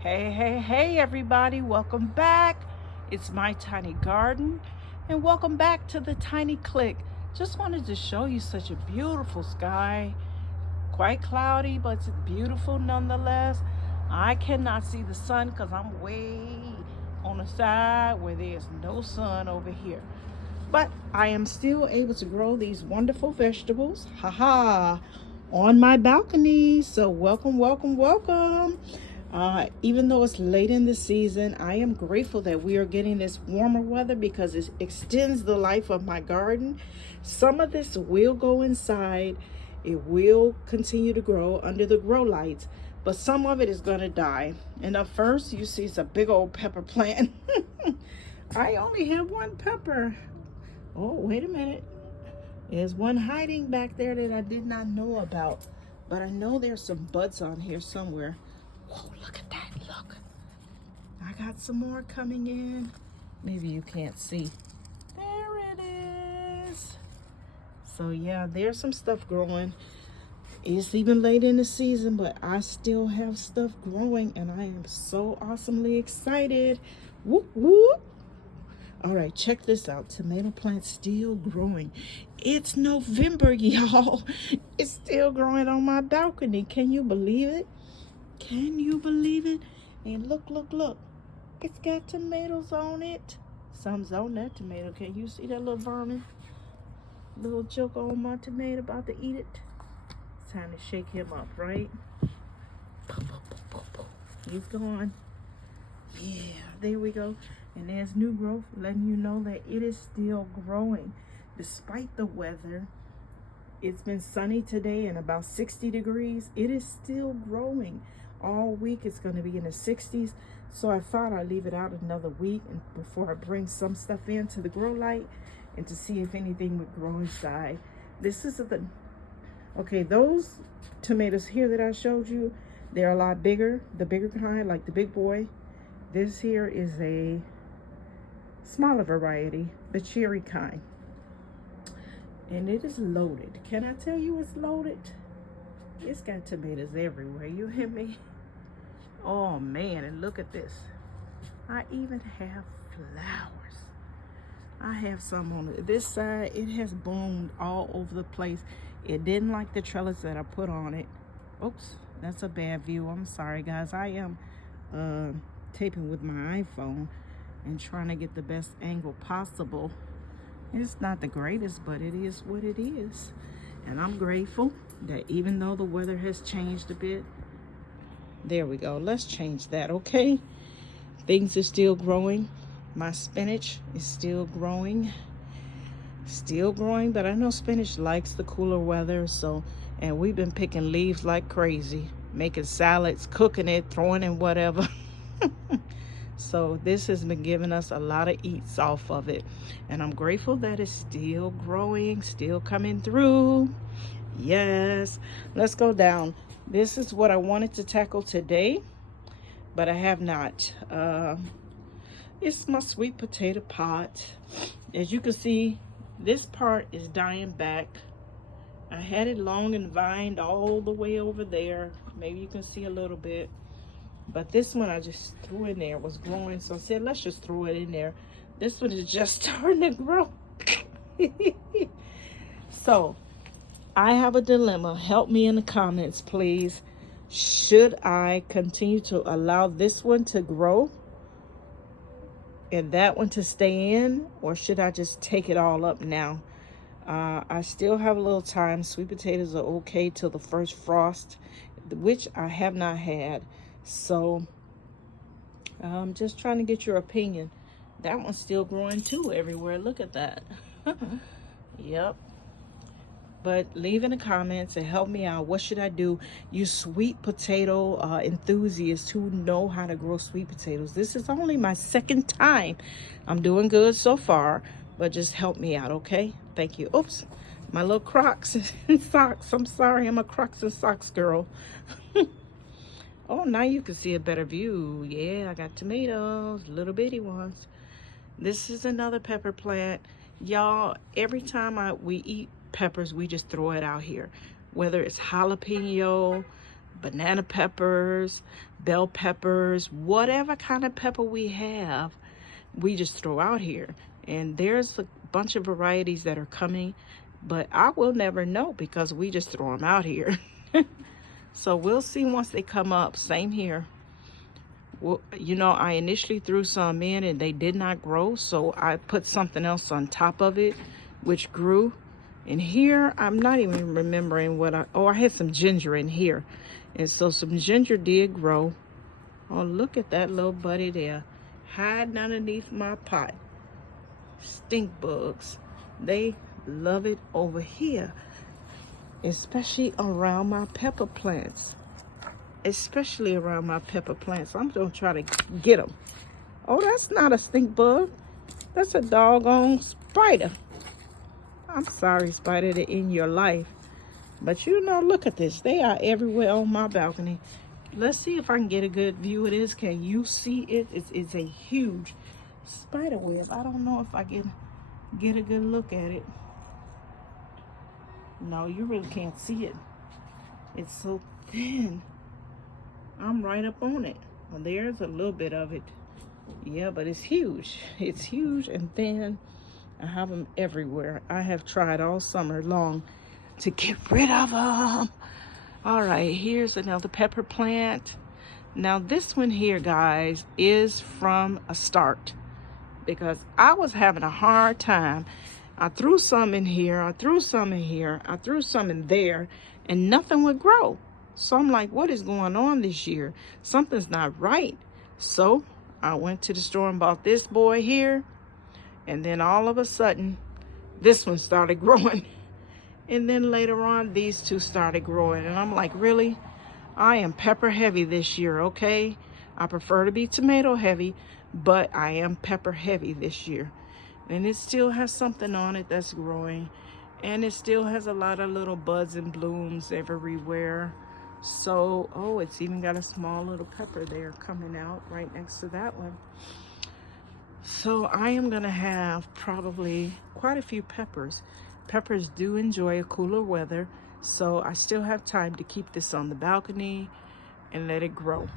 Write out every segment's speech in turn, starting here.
Hey, everybody, welcome back. It's my tiny garden, and welcome back to the Tiny Click. Just wanted to show you such a beautiful sky. Quite cloudy, but it's beautiful nonetheless. I cannot see the sun because I'm way on the side where there's no sun over here. But I am still able to grow these wonderful vegetables, haha, on my balcony. So welcome. Even though it's late in the season, I am grateful that we are getting this warmer weather because it extends the life of my garden. Some of this will go inside. It will continue to grow under the grow lights, but some of it is going to die. And up first, you see it's a big old pepper plant. I only have one pepper. Oh, wait a minute. There's one hiding back there that I did not know about. But I know there's some buds on here somewhere. Whoa, look at that, look. I got some more coming in. Maybe you can't see. There it is. So yeah, there's some stuff growing. It's even late in the season, but I still have stuff growing and I am so awesomely excited. Whoop, whoop. All right, check this out. Tomato plant still growing. It's November, y'all. It's still growing on my balcony. Can you believe it? Can you believe it? And look. It's got tomatoes on it. Some's on that tomato. Can you see that little vermin? Little joke on my tomato about to eat it. It's time to shake him up, right? He's gone. Yeah, there we go. And there's new growth letting you know that it is still growing despite the weather. It's been sunny today and about 60 degrees. It is still growing. All week it's going to be in the 60s. So I thought I'd leave it out another week and before I bring some stuff into the grow light and to see if anything would grow inside. This is okay, those tomatoes here that I showed you, they're a lot bigger. The bigger kind, like the big boy. This here is a smaller variety, the cherry kind. And it is loaded. Can I tell you it's loaded? It's got tomatoes everywhere. You hear me? Oh man, and look at this. I even have flowers. I have some on this side. It has bloomed all over the place. It didn't like the trellis that I put on it. Oops, that's a bad view. I'm sorry, guys. I am taping with my iPhone and trying to get the best angle possible. It's not the greatest, but it is what it is. And I'm grateful that even though the weather has changed a bit, there we go. Let's change that, okay? Things are still growing. My spinach is still growing. But I know spinach likes the cooler weather, and we've been picking leaves like crazy, making salads, cooking it, throwing in whatever. So this has been giving us a lot of eats off of it. And I'm grateful that it's still growing, still coming through. Yes. Let's go down. This is what I wanted to tackle today, but I have not. It's my sweet potato pot. As you can see, this part is dying back. I had it long and vined all the way over there. Maybe you can see a little bit. But this one I just threw in there, was growing. So I said, let's just throw it in there. This one is just starting to grow. So I have a dilemma. Help me in the comments, please. Should I continue to allow this one to grow and that one to stay in? Or should I just take it all up now? I still have a little time. Sweet potatoes are okay till the first frost, which I have not had. So I'm just trying to get your opinion. That one's still growing too everywhere. Look at that. Yep. But leave in the comments and help me out. What should I do? You sweet potato enthusiasts who know how to grow sweet potatoes. This is only my second time. I'm doing good so far, but just help me out, okay? Thank you. Oops, my little Crocs and socks. I'm sorry, I'm a Crocs and socks girl. Oh, now you can see a better view. Yeah, I got tomatoes, little bitty ones. This is another pepper plant. Y'all, every time we eat peppers, we just throw it out here. Whether it's jalapeno, banana peppers, bell peppers, whatever kind of pepper we have, we just throw out here. And there's a bunch of varieties that are coming, but I will never know because we just throw them out here. So we'll see once they come up. Same here. Well, you know, I initially threw some in and they did not grow, so I put something else on top of it, which grew. And here, I'm not even remembering what I had some ginger in here. And so some ginger did grow. Oh, look at that little buddy there, hiding underneath my pot. Stink bugs. They love it over here, especially around my pepper plants. Especially around my pepper plants. I'm gonna try to get them. Oh, that's not a stink bug. That's a doggone spider. I'm sorry, spider, they're in your life. But you know, look at this. They are everywhere on my balcony. Let's see if I can get a good view of this. Can you see it? It's a huge spider web. I don't know if I can get a good look at it. No, you really can't see it. It's so thin. I'm right up on it. Well, there's a little bit of it. Yeah, but it's huge. It's huge and thin. I have them everywhere. I have tried all summer long to get rid of them. All right, here's another pepper plant. Now this one here, guys, is from a start because I was having a hard time. I threw some in here, I threw some in here, I threw some in there, and nothing would grow. So I'm like, what is going on this year? Something's not right. So I went to the store and bought this boy here. And then all of a sudden, this one started growing. And then later on, these two started growing. And I'm like, really? I am pepper heavy this year, okay? I prefer to be tomato heavy, but I am pepper heavy this year. And it still has something on it that's growing. And it still has a lot of little buds and blooms everywhere. So, oh, it's even got a small little pepper there coming out right next to that one. So I am gonna have probably quite a few peppers. Peppers do enjoy a cooler weather, so I still have time to keep this on the balcony and let it grow.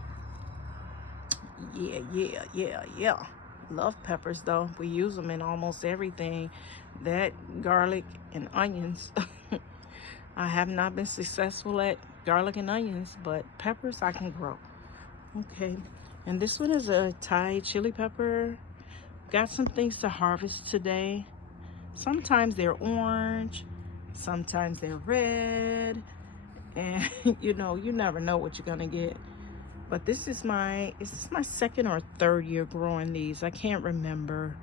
Yeah. Love peppers though. We use them in almost everything. That, garlic, and onions. I have not been successful at garlic and onions, but peppers I can grow. Okay, and this one is a Thai chili pepper. Got some things to harvest today. Sometimes they're orange, sometimes they're red, and you know, you never know what you're gonna get. But this is my second or third year growing these. I can't remember.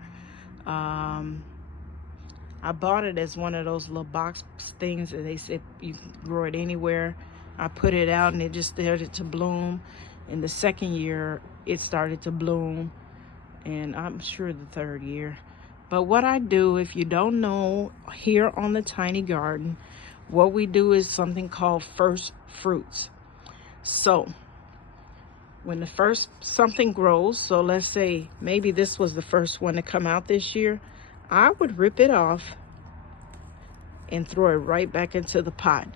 I bought it as one of those little box things that they said you can grow it anywhere. I put it out and it just started to bloom. In the second year, it started to bloom. And I'm sure the third year. But what I do, if you don't know, here on the Tiny Garden, what we do is something called first fruits. So when the first something grows, so let's say maybe this was the first one to come out this year, I would rip it off and throw it right back into the pot.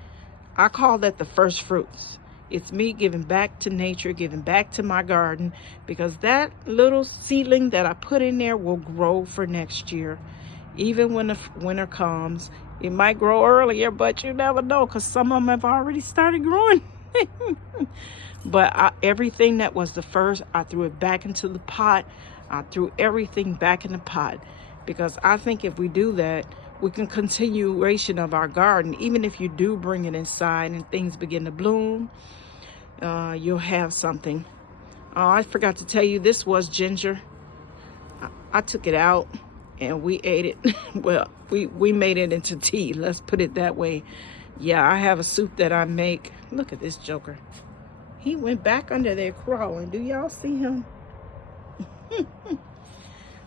I call that the first fruits. It's me giving back to nature, giving back to my garden, because that little seedling that I put in there will grow for next year. Even when the winter comes, it might grow earlier, but you never know because some of them have already started growing. But everything that was the first, I threw it back into the pot. I threw everything back in the pot because I think if we do that, we can continuation of our garden. Even if you do bring it inside and things begin to bloom, you'll have something. Oh, I forgot to tell you, this was ginger. I took it out and we ate it. Well, we made it into tea. Let's put it that way. Yeah, I have a soup that I make. Look at this joker. He went back under there crawling. Do y'all see him?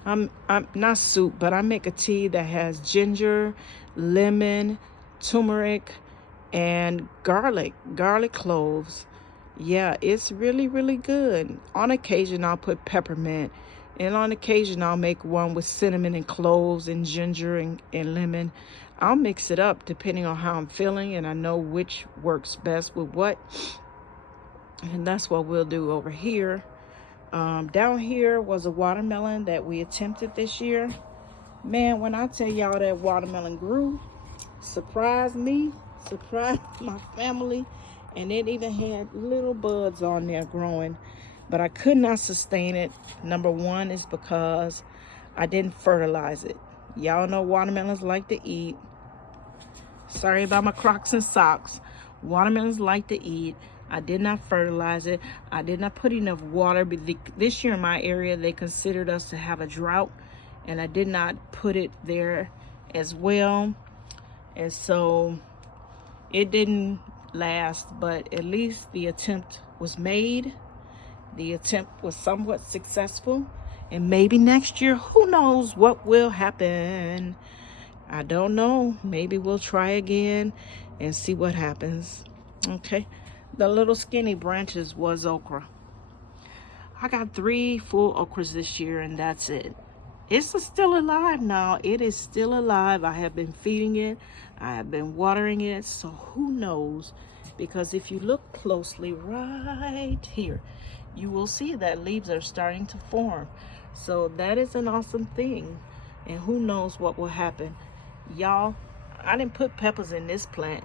I'm not soup, but I make a tea that has ginger, lemon, turmeric, and garlic cloves. Yeah, it's really, really good. On occasion, I'll put peppermint. And on occasion, I'll make one with cinnamon and cloves and ginger and lemon. I'll mix it up depending on how I'm feeling and I know which works best with what. And that's what we'll do over here. Down here was a watermelon that we attempted this year. Man, when I tell y'all that watermelon grew, surprised me, surprised my family, and it even had little buds on there growing. But I could not sustain it. Number one is because I didn't fertilize it. Y'all know watermelons like to eat. Sorry about my Crocs and socks. Watermelons like to eat. I did not fertilize it. I did not put enough water. But this year in my area, they considered us to have a drought, and I did not put it there as well. And so it didn't last, but at least the attempt was made. The attempt was somewhat successful. And maybe next year, who knows what will happen. I don't know. Maybe we'll try again and see what happens. Okay. The little skinny branches was okra. I got 3 full okras this year, and that's it. It's still alive now. It is still alive. I have been feeding it. I have been watering it. So who knows? Because if you look closely right here, you will see that leaves are starting to form. So that is an awesome thing. And who knows what will happen. Y'all, I didn't put peppers in this plant.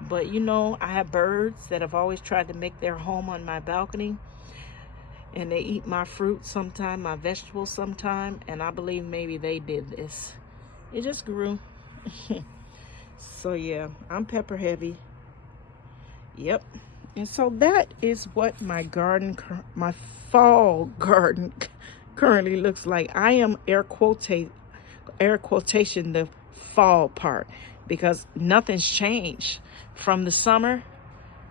But you know, I have birds that have always tried to make their home on my balcony. And they eat my fruit sometime, my vegetables sometime. And I believe maybe they did this. It just grew. So yeah, I'm pepper heavy. Yep. And so that is what my garden, my fall garden currently looks like. I am air quotation the fall part, because nothing's changed from the summer.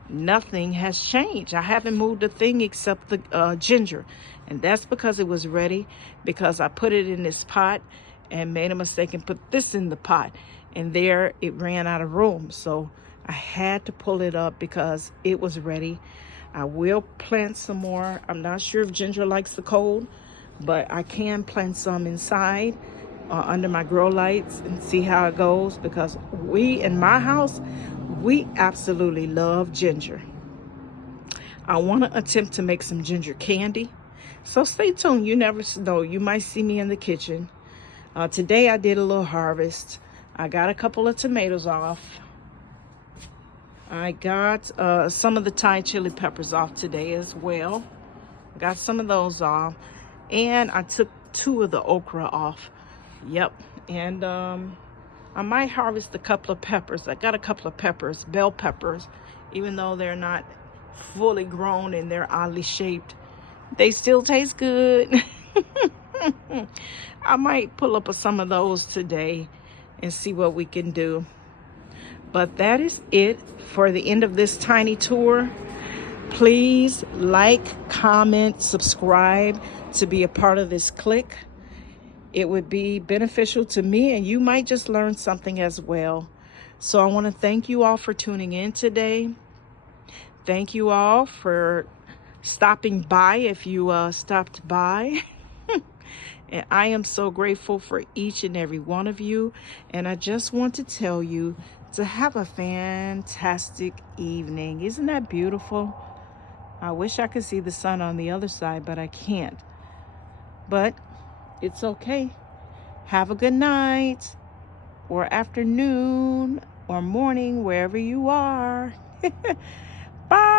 Nothing has changed. I haven't moved a thing except the ginger, and that's because it was ready, because I put it in this pot and made a mistake and put this in the pot, and there it ran out of room. So I had to pull it up because it was ready. I will plant some more. I'm not sure if ginger likes the cold, but I can plant some inside under my grow lights and see how it goes, because we in my house, we absolutely love ginger. I want to attempt to make some ginger candy, so stay tuned. You never know, you might see me in the kitchen. Today I did a little harvest. I got a couple of tomatoes off. I got some of the Thai chili peppers off today as well. Got some of those off, and I took 2 of the okra off. Yep. And I might harvest a couple of peppers. I got a couple of peppers, bell peppers, even though they're not fully grown and they're oddly shaped. They still taste good. I might pull up some of those today and see what we can do. But that is it for the end of this tiny tour. Please like, comment, subscribe to be a part of this clique. It would be beneficial to me, and you might just learn something as well. So I want to thank you all for tuning in today. Thank you all for stopping by if you stopped by. And I am so grateful for each and every one of you. And I just want to tell you to have a fantastic evening. Isn't that beautiful? I wish I could see the sun on the other side, but I can't. But it's okay. Have a good night or afternoon or morning, wherever you are. Bye.